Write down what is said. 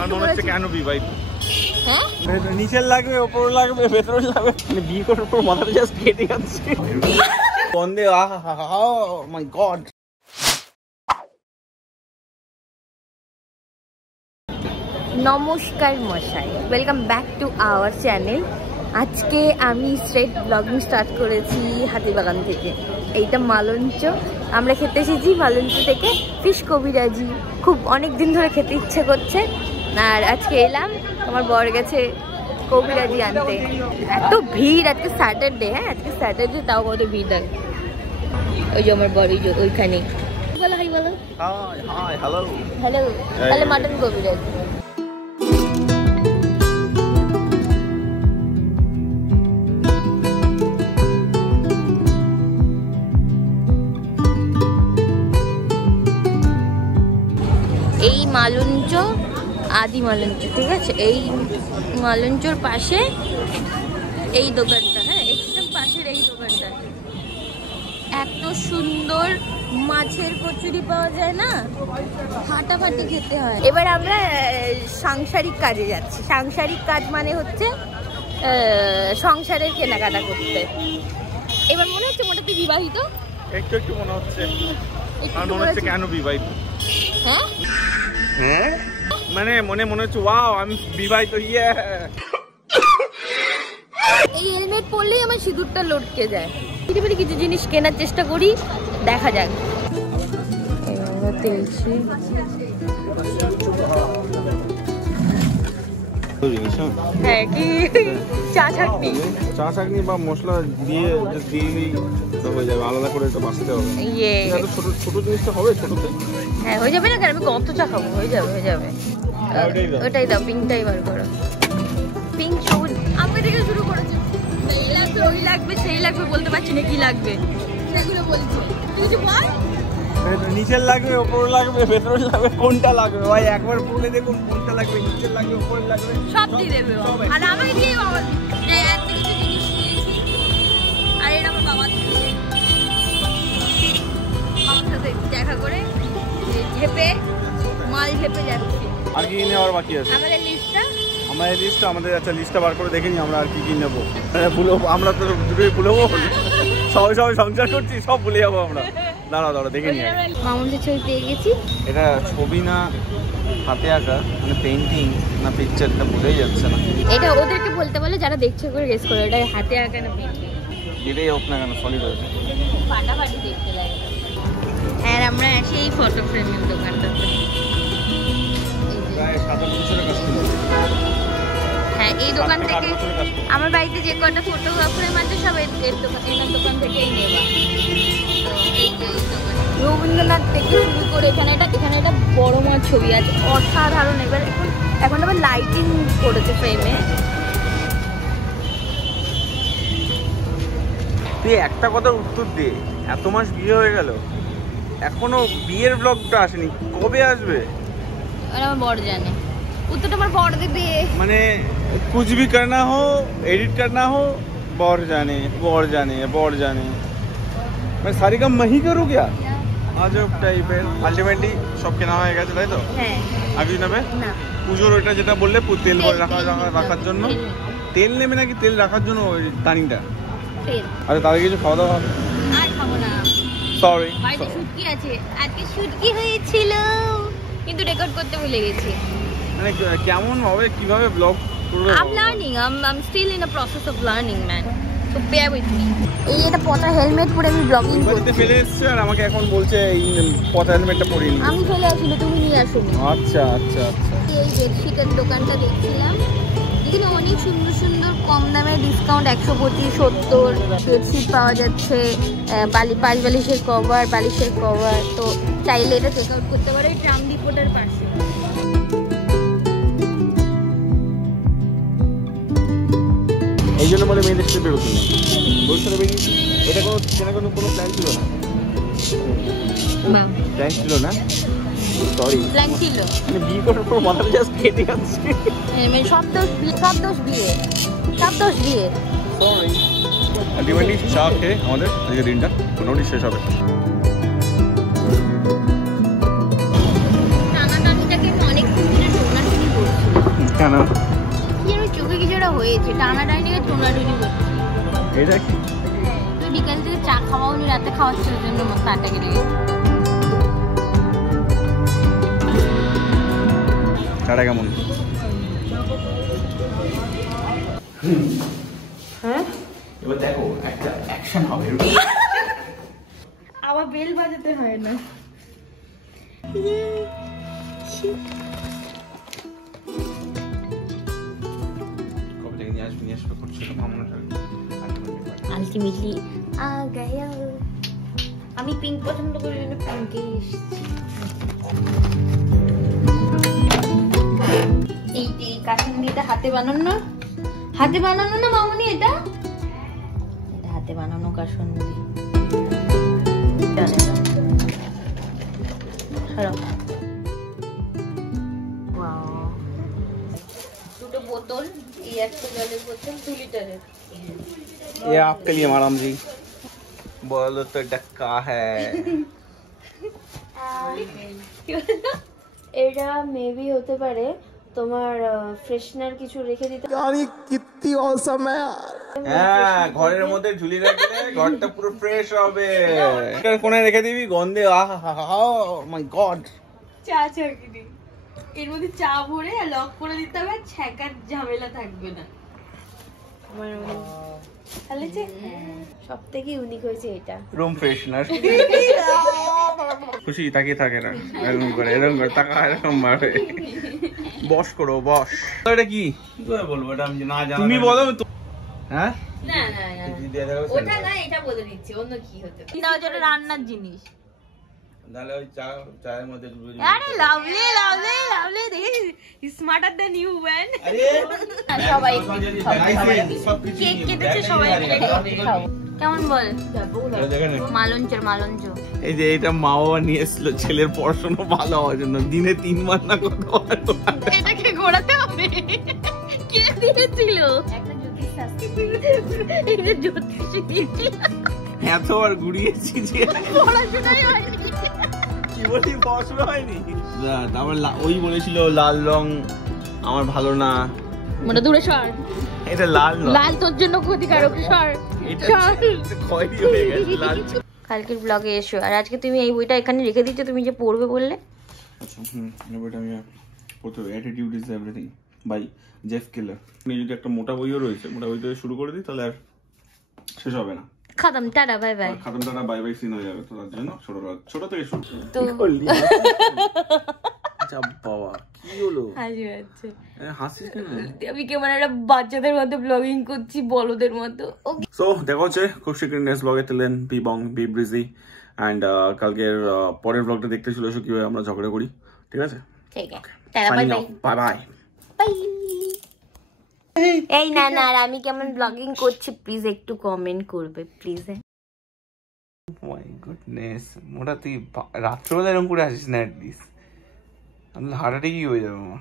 আর মনে হচ্ছে কেন বিবাহিত? হ্যাঁ, নিচের লাগবে, ওপর লাগবে, ভেতর লাগবে, মানে বিয়ে করার পর মাথাটা জাস্ট কেটে যাচ্ছে বন্ধে। মাই গড। নমস্কার মশাই, welcome back to our channel. আজকে আমি স্ট্রেট ব্লগিং স্টার্ট করেছি হাতিবাগান থেকে। এইটা মালঞ্চ, আমরা খেতে এসেছি মালঞ্চ থেকে ফিশ কবিরাজি। খুব অনেক দিন ধরে খেতে ইচ্ছে করছে, আর আজকে এলাম। আমার বর গেছে কবিরাজি আনতে। এত ভিড় আজকে স্যাটারডে। হ্যাঁ, আজকে স্যাটারডে, তাও কত ভিড় থাকে। ওই যে আমার বর ওইখানে। বলো হাই, বলো হাই, হ্যালো হ্যালো। তাহলে মাটন কবিরাজি। এই মালঞ্চ, আদি মালঞ্চ, ঠিক আছে? এই মালঞ্চর পাশে এই দোকানটা। হ্যাঁ, একদম পাশের এই দোকানটা। এত সুন্দর মাছের কচুরি পাওয়া যায় না, ফাটাফাটি খেতে হয়। এবার আমরা সাংসারিক কাজে যাচ্ছি। সাংসারিক কাজ মানে হচ্ছে সংসারের কেনাকাটা করতে। এবার মনে হচ্ছে মোটামুটি বিবাহিত, একটু একটু মনে হচ্ছে। আর মনে হচ্ছে কেন বিবাহিত? হ্যাঁ হ্যাঁ, মানে মনে হচ্ছে ওয়াও আমি বিবাহিত। ইয়ে, এই হেলমেট পরলেই আমার সিঁদুরটা লটকে যায়। কিছু জিনিস কেনার চেষ্টা করি, দেখা যাক। হ্যাঁ, কি চা ছাঁকনি বা মশলা দিয়ে হয়ে যাবে, আলাদা করে তো বাঁচতে হবে। ছোট জিনিসটা হবে ছোটতে। হ্যাঁ, হয়ে যাবে না? কারণ আমি কত চা খাবো। হয়ে যাবে ওটাই দাও, পিঙ্কটাই বার করো। পিঙ্ক সবুজ আমি থেকে শুরু করেছি। এই লাগবে, ওই লাগবে, সেই লাগবে, বলতে পারছি না কি লাগবে, সেগুলো বলছি। কিছু বল। নিচের লাগবে, ওপর লাগবে, ভেতর লাগবে, কোনটা লাগবে ভাই একবার বলে দেখুন। কোনটা লাগবে, নিচের লাগবে, ওপর লাগবে, সব দিয়ে দেবে। আর আমাকে দিয়ে বাবা এত কিছু জিনিস নিয়েছি। আর এটা আমার বাবা আমার সাথে দেখা করে ঝেপে মাল ঝেপে যাচ্ছে। আর কি নেওয়ার বাকি আছে আমাদের লিস্টটা? আমাদের আচ্ছা লিস্টটা বার করে দেখে নি আমরা আর কি কি নেবো। আমরা তো দুটোই ভুলবো, সবাই সংসার করছি, সব ভুলে যাবো আমরা। দাঁড়াও দেখে নি। মামুদের ছবি পেয়ে গেছি। এটা ছবি না হাতে আঁকা, মানে পেইন্টিং না পিকচার, এটা ভুলেই যাচ্ছে না। এটা ওদেরকে বলতে বলে যারা দেখছে করে গেস করে এটা হাতে আঁকা না পেইন্টিং। এটাই হোক না কেন, সলিড হয়েছে, ফাটাফাটি দেখতে লাগে। আর আমরা আসি এই ফটো ফ্রেমের দোকানটাতে। প্রায় 7-8 বছরের কাস্টমার। হ্যাঁ, এই দোকান থেকে আমার বাড়িতে যে কটা ফটো ফ্রেম আছে সব এনার দোকান থেকেই নেওয়া। রবীন্দ্রনাথ থেকে শুরু করে এখানে একটা বড় মাছ ছবি আছে, অসাধারণ। এখন আবার লাইটিং করেছে ফ্রেমে। তুই একটা কথার উত্তর দে, এত মাস বিয়ে হয়ে গেল এখনো বিয়ের ব্লগটা আসেনি, কবে আসবে? আমার বড় জানে উত্তরটা, আমার বড় দেবে। মানে कुछ भी करना हो, एडिट करना हो, बौर जाने मैं सारी काम मैं ही करूँ क्या? আজব টাইপের। আলটিমেটলি সব কেনা হয়ে গেছে, তাই তো? হ্যাঁ। আগে নেবে না, পুজোর ওইটা যেটা বললে তেল ভরে রাখার জন্য। তেল নেবে নাকি তেল রাখার জন্য ওই টানিটা? আরে তাদের কিছু খাওয়া দাওয়া হবে? আর খাবো না, সরি। বাড়িতে শুটকি আছে, আজকে শুটকি হয়েছিল কিন্তু রেকর্ড করতে ভুলে গেছি। মানে কেমন হবে, কিভাবে ব্লগ করবে? I'm learning. I'm still in the process of learning, man. So bear with me. এই এটা পচা হেলমেট পরে আমি ব্লগিং করতে ফেলে এসেছে আর আমাকে এখন বলছে এই পচা হেলমেটটা পরিয়ে নি। আমি ফেলে আসিনি, তুমি নিয়ে আসোনি। আচ্ছা। এই বেডশিটের দোকানটা দেখছিলাম, এখানে অনেক সুন্দর কম দামে ডিসকাউন্ট 125, 70 বেডশিট পাওয়া যাচ্ছে। বালিশের কভার, তো চাইলে এটা চেক আউট করতে পারো এই ট্রাম ডিপোটার পাশে। এই জন্য বলে মেয়েদের সাথে বেরোতে নেই, বলছিল বেরিয়েছি। এটা কোনো প্ল্যান ছিল না, সরি প্ল্যান ছিল। মানে বিয়ে করার পর মাথাটা জাস্ট কেটে যাচ্ছে। সব দোষ বিয়ে। সরি। আলটিমেটলি চা খেয়ে আমাদের আজকে দিনটা মোটামুটি শেষ হবে। টানাটানিটাকে অনেক দিন ধরে কেন কি যেন চোখে কিছু একটা হয়েছে, টানাটানি টোনাটুনি করছে। এটা কি? তুই বিকাল থেকে চা খাওয়াও নি, রাতে খাওয়াচ্ছে ওর জন্য মাথাটা কেটে গেছে। চাটা কেমন? হ্যাঁ এবার দেখো একটা অ্যাকশন হবে। আবার বেল বাজাতে হয় না। কবে থেকে নিয়ে আসবে করছিল মামুন। আলটিমেটলি আ গায়া। আমি পিঙ্ক পছন্দ করি জন্য পিঙ্কে এসেছি। এই কাশ্মীরিটা হাতে বানানো না? হাতে বানানো না মামুনি? এটা হাতে বানানো কাশ্মীরি। দুটো বোতল, এই একটা জলের বোতল 2 লিটারের। ये आपके लिए माराम जी। बोलो तो डक्का है। এটা মেবি হতে পারে তোমার ফ্রেশনার কিছু রেখে দিতে। यानी कितनी औसम है। হ্যাঁ, ঘরের মধ্যে ঝুলি রাখলে ঘরটা পুরো ফ্রেশ হবে। কোণে রেখে দিবি, গন্ধে আহা মাই গড। চা চাকিনি এর মধ্যে চা ভরে লক করে দিতে হবে, ছ্যাঁকার ঝামেলা থাকবে না। আমার তাহলে যে সবথেকে ইউনিক হয়েছে এটা রুম ফ্রেশনার। খুশি তাকিয়ে থাকে না, এরকম করে তাকা, এরকম ভাবে বস করো বস। এটা কি করে বলবো? এটা আমি না জানি, তুমি বলো। হ্যাঁ না না না ওটা না, এটা বলে দিচ্ছি অন্য কি হতে পারে। না ওটা রান্নার জিনিস। তাহলে ওই চায়ের মধ্যে আরে লাভলি লাভলি লাভলি, দেখি স্মার্টার দ্যান ইউ ম্যান। সবাই কেক কেটেছে, সবাই খাও। কেমন বল মালঞ্চ? এই যে এটা মা বাবা নিয়ে এসেছিল ছেলের পড়াশোনা ভালো হওয়ার জন্য, দিনে 3 বার না কতবার। এটাকে ঘোরাতে হবে। কে দিয়েছিল? একটা জ্যোতিষী দিয়েছিল। এতবার ঘুরিয়েছি যে পড়াশোনাই হয়নি। কি বলি, পড়াশোনা হয়নি। তারপর ওই বলেছিল লাল রং আমার ভালো না, মানে দূরে সর। এটা লাল নয়, লাল তোর জন্য ক্ষতিকারক, সর সর। খয়েরি হয়ে গেছে লাল। কালকের ব্লগে এসো। আর আজকে তুমি এই বইটা এখানে রেখে দিচ্ছ, তুমি যে পড়বে বললে। আচ্ছা এই বইটা আমি প্রথমে attitude is everything by Jeff Keller. আপনি যদি একটা মোটা বইও রয়েছে, মোটা বই থেকে শুরু করে দিই তাহলে আর শেষ হবে না। খতম, টাটা বাই বাই। খতম টাটা বাই বাই সিন হয়ে যাবে। তো তার জন্য ছোট থেকে শুরু। তো আচ্ছা বাবা কি হলো? হাসি হাসিস কেন? আমি কেমন একটা বাচ্চাদের মতো ব্লগিং করছি, বলদের মতো। সো দেখা হচ্ছে খুব শীঘ্রই নেক্সট ব্লগে। তেলেন B Bong B Vrijji and কালকের পরের ব্লগটা দেখতে চলে এসো কিভাবে আমরা ঝগড়া করি, ঠিক আছে? ঠিক আছে, tata bye bye bye bye bye. এই না না, আর আমি কেমন ব্লগিং করছি প্লিজ একটু কমেন্ট করবে প্লিজ। মাই গুডনেস, মোটা তুই রাত্রবেলা এরকম করে আসিস না অ্যাটলিস্ট, হার্ট অ্যাটাকই হয়ে যাবে আমার।